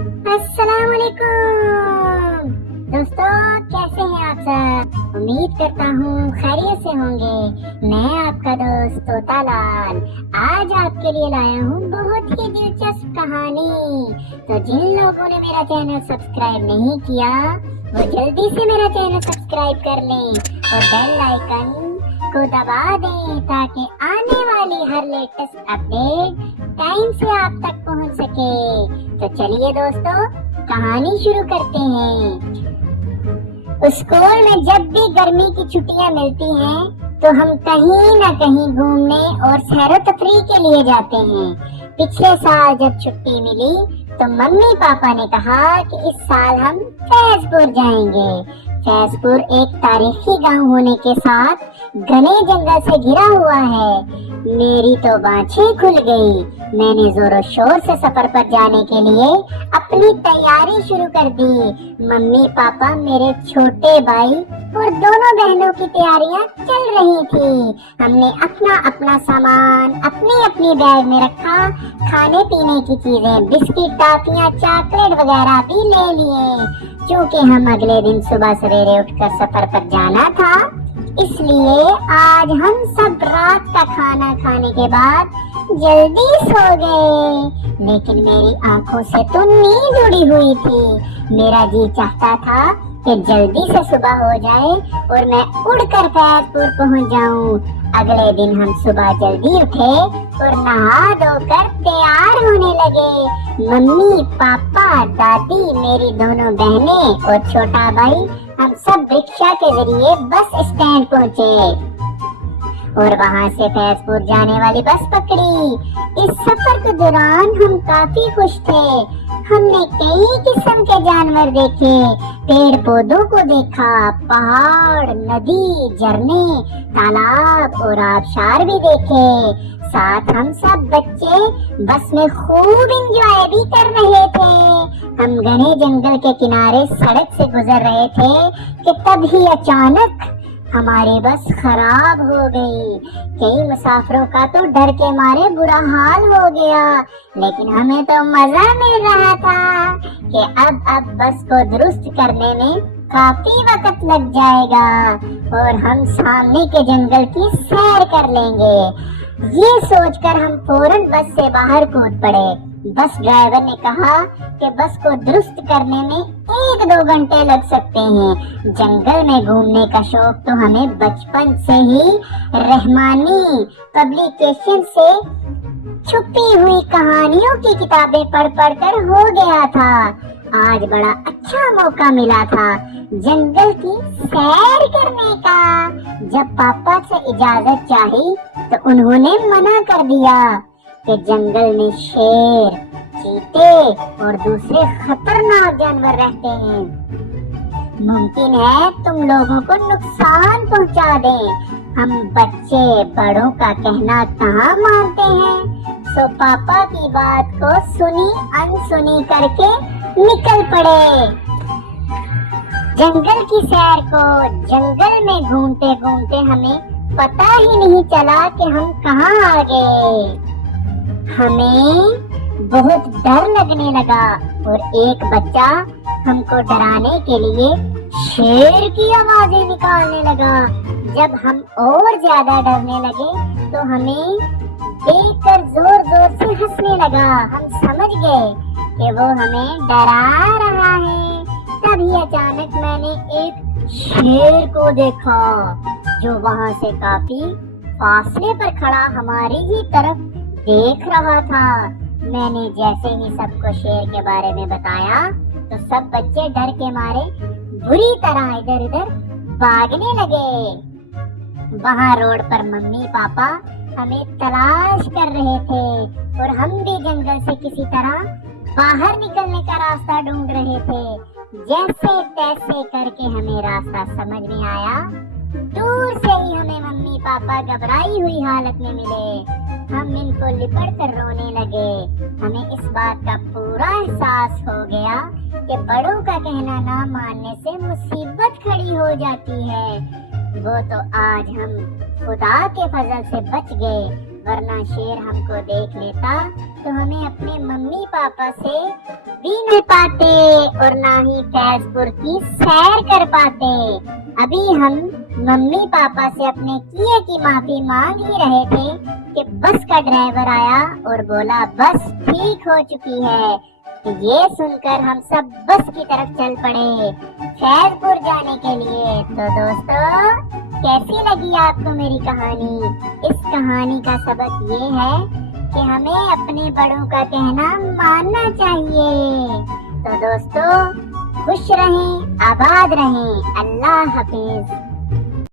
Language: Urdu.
السلام علیکم دوستو، کیسے ہیں آپ سب؟ امید کرتا ہوں خیریت سے ہوں گے۔ میں آپ کا دوست طوطا لال آج آپ کے لیے لایا ہوں بہت ہی دلچسپ کہانی۔ تو جن لوگوں نے میرا چینل سبسکرائب نہیں کیا وہ جلدی سے میرا چینل سبسکرائب کر لیں اور بیل آئیکن کو دبا دیں تاکہ آنے والی ہر لیٹسٹ اپڈیٹ ٹائم سے آپ تک پہنچ سکے۔ تو چلیے دوستو، کہانی شروع کرتے ہیں۔ اسکول میں جب بھی گرمی کی چھٹیاں ملتی ہیں تو ہم کہیں نہ کہیں گھومنے اور سیر و تفریح کے لیے جاتے ہیں۔ پچھلے سال جب چھٹی ملی تو ممی پاپا نے کہا کہ اس سال ہم فیض پور جائیں گے۔ فیض پور ایک تاریخی گاؤں ہونے کے ساتھ گھنے جنگل سے گھرا ہوا ہے۔ میری تو بانچیں کھل گئی۔ میں نے زور و شور سے سفر پر جانے کے لیے اپنی تیاری شروع کر دی۔ ممی پاپا، میرے چھوٹے بھائی اور دونوں بہنوں کی تیاریاں چل رہی تھی۔ ہم نے اپنا اپنا سامان اپنی اپنی بیگ میں رکھا۔ کھانے پینے کی چیزیں، بسکٹ، ٹافیاں، چاکلیٹ وغیرہ بھی لے لیے۔ چونکہ ہم اگلے دن صبح سویرے اٹھ کر سفر پر جانا تھا، اس لیے آج ہم سب رات کا کھانا کھانے کے بعد جلدی سو گئے۔ لیکن میری آنکھوں سے تو نیند اڑی ہوئی تھی۔ میرا جی چاہتا تھا کہ جلدی سے صبح ہو جائے اور میں اڑ کر فیض پور پہنچ جاؤں۔ اگلے دن ہم صبح جلدی اٹھے اور نہا دھو کر تیار ہونے لگے۔ ممی پاپا، دادی، میری دونوں بہنیں اور چھوٹا بھائی، ہم سب رکشا کے ذریعے بس اسٹینڈ پہنچے اور وہاں سے فیض پور جانے والی بس پکڑی۔ اس سفر کے دوران ہم کافی خوش تھے۔ ہم نے کئی قسم کے جانور دیکھے، پیڑ پودوں کو دیکھا، پہاڑ، ندی، جھرنے، تالاب اور آبشار بھی دیکھے۔ ساتھ ہم سب بچے بس میں خوب انجوائے بھی کر رہے تھے۔ ہم گھنے جنگل کے کنارے سڑک سے گزر رہے تھے کہ تبھی اچانک ہماری بس خراب ہو گئی۔ کئی مسافروں کا تو ڈر کے مارے برا حال ہو گیا، لیکن ہمیں تو مزہ مل رہا تھا کہ اب بس کو درست کرنے میں کافی وقت لگ جائے گا اور ہم سامنے کے جنگل کی سیر کر لیں گے۔ یہ سوچ کر ہم فوراً بس سے باہر کود پڑے۔ بس ڈرائیور نے کہا کہ بس کو درست کرنے میں 1-2 گھنٹے لگ سکتے ہیں۔ جنگل میں گھومنے کا شوق تو ہمیں بچپن سے ہی رحمانی پبلیکیشن سے چھپی ہوئی کہانیوں کی کتابیں پڑھ کر ہو گیا تھا۔ آج بڑا اچھا موقع ملا تھا جنگل کی سیر کرنے کا۔ جب پاپا سے اجازت چاہی تو انہوں نے منع کر دیا کہ جنگل میں شیر، چیتے اور دوسرے خطرناک جانور رہتے ہیں، ممکن ہے تم لوگوں کو نقصان پہنچا دیں۔ ہم بچے بڑوں کا کہنا کہاں مانتے ہیں، سو پاپا کی بات کو سنی انسنی کر کے نکل پڑے۔ جنگل کی سیر کو جنگل میں گھومتے گھومتے ہمیں پتہ ہی نہیں چلا کہ ہم کہاں آ گئے۔ ہمیں بہت ڈر لگنے لگا اور ایک بچہ ہم کو ڈرانے کے لیے شیر کی آوازیں نکالنے لگا۔ جب ہم اور زیادہ ڈرنے لگے تو ہمیں دیکھ کر زور زور سے ہنسنے لگا۔ ہم سمجھ گئے کہ وہ ہمیں ڈرا رہا ہے۔ تبھی اچانک میں نے ایک شیر کو دیکھا جو وہاں سے کافی فاصلے پر کھڑا ہماری ہی طرف دیکھ رہا تھا۔ میں نے جیسے ہی سب کو شیر کے بارے میں بتایا تو سب بچے ڈر کے مارے بری طرح ادھر ادھر بھاگنے لگے۔ وہاں روڈ پر ممی پاپا ہمیں تلاش کر رہے تھے اور ہم بھی جنگل سے کسی طرح باہر نکلنے کا راستہ ڈھونڈ رہے تھے۔ جیسے تیسے کر کے ہمیں راستہ سمجھ میں آیا، دور سے ہی ہمیں ممی پاپا گھبرائی ہوئی حالت میں ملے۔ ہم ان کو لپٹ کر رونے لگے۔ ہمیں اس بات کا پورا احساس ہو گیا کہ بڑوں کا کہنا نہ ماننے سے مصیبت کھڑی ہو جاتی ہے۔ وہ تو آج ہم خدا کے فضل سے بچ گئے، ورنہ شیر ہم کو دیکھ لیتا تو ہمیں اپنے ممی پاپا سے بھی نہیں پاتے اور نہ ہی فیض پور کی سیر کر پاتے۔ ابھی ہم ممی پاپا سے اپنے کیے کی معافی مانگ ہی رہے تھے کہ بس کا ڈرائیور آیا اور بولا بس ٹھیک ہو چکی ہے۔ یہ سن کر ہم سب بس کی طرف چل پڑے فیض پور جانے کے لیے۔ تو دوستو کیسی لگی آپ کو میری کہانی؟ اس کہانی کا سبق یہ ہے کہ ہمیں اپنے بڑوں کا کہنا ماننا چاہیے۔ تو دوستو خوش رہیں، آباد رہیں، اللہ حافظ۔